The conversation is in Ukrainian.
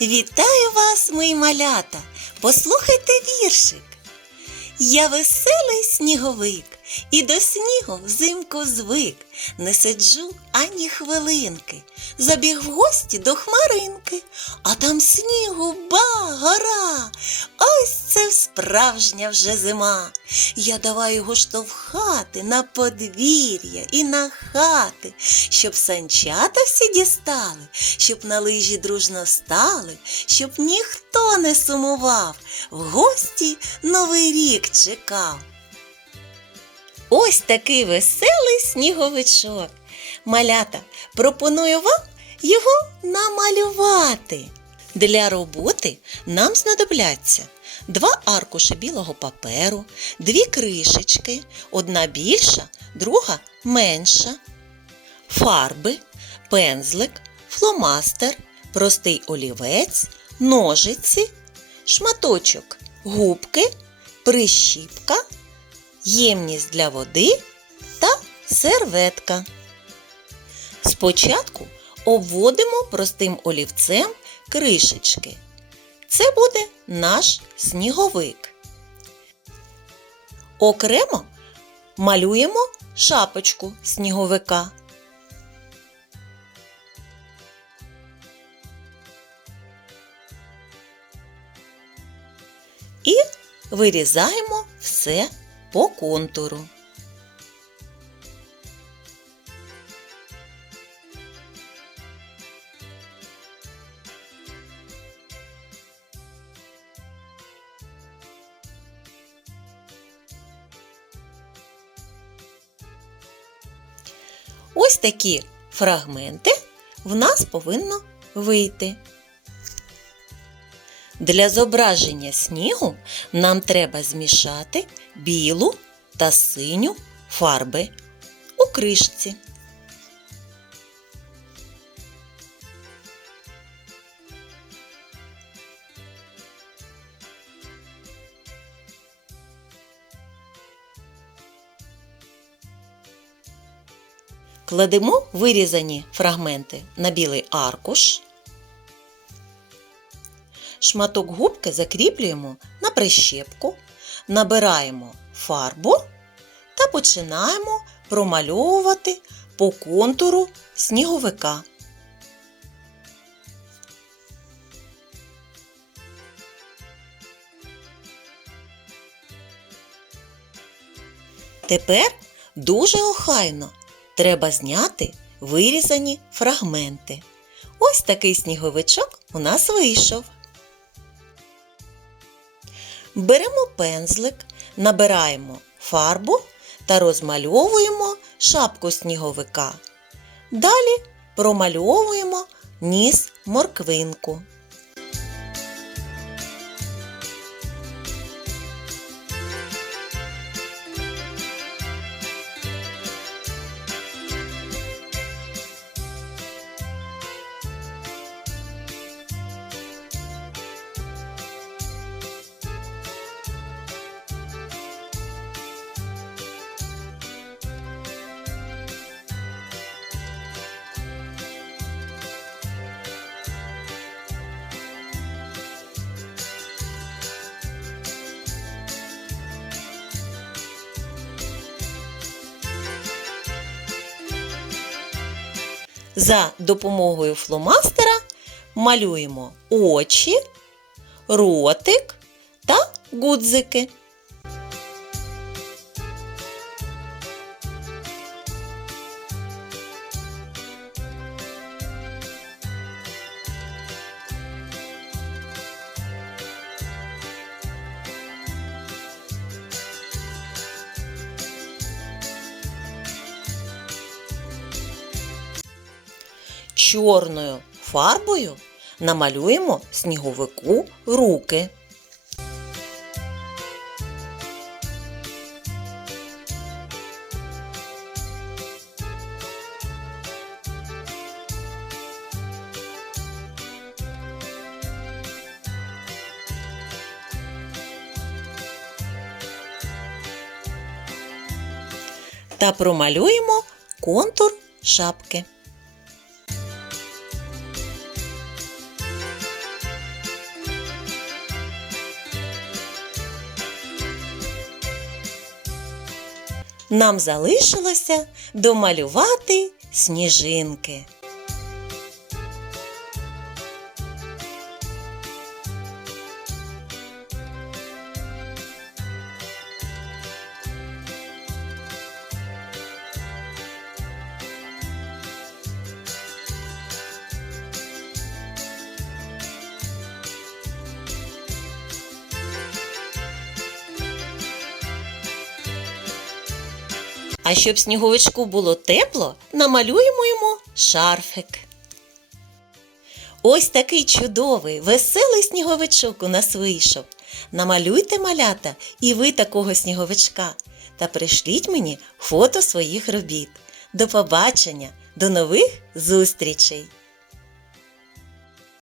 Вітаю вас, мої малята! Послухайте віршик. Я веселий сніговик, і до снігу взимку звик. Не сиджу ані хвилинки. Забіг в гості до хмаринки, а там снігу ба гора. Ось це справжня вже зима. Я давай його штовхати на подвір'я і на хати, щоб санчата всі дістали, щоб на лижі дружно стали, щоб ніхто не сумував, в гості новий рік чекав. Ось такий веселий сніговичок. Малята, пропоную вам його намалювати. Для роботи нам знадобляться два аркуші білого паперу, дві кришечки, одна більша, друга менша, фарби, пензлик, фломастер, простий олівець, ножиці, шматочок губки, прищіпка, ємність для води та серветка. Спочатку обводимо простим олівцем кришечки. Це буде наш сніговик. Окремо малюємо шапочку сніговика. І вирізаємо все по контуру. Ось такі фрагменти в нас повинно вийти. Для зображення снігу нам треба змішати білу та синю фарби у кришці. Кладемо вирізані фрагменти на білий аркуш. Шматок губки закріплюємо на прищепку, набираємо фарбу та починаємо промальовувати по контуру сніговика. Тепер дуже охайно треба зняти вирізані фрагменти. Ось такий сніговичок у нас вийшов. Беремо пензлик, набираємо фарбу та розмальовуємо шапку сніговика. Далі промальовуємо ніс морквинку. За допомогою фломастера малюємо очі, ротик та гудзики. Чорною фарбою намалюємо сніговику руки. Та промалюємо контур шапки. Нам залишилося домалювати сніжинки. А щоб сніговичку було тепло, намалюємо йому шарфик. Ось такий чудовий, веселий сніговичок у нас вийшов. Намалюйте малята і ви такого сніговичка та пришліть мені фото своїх робіт. До побачення, до нових зустрічей!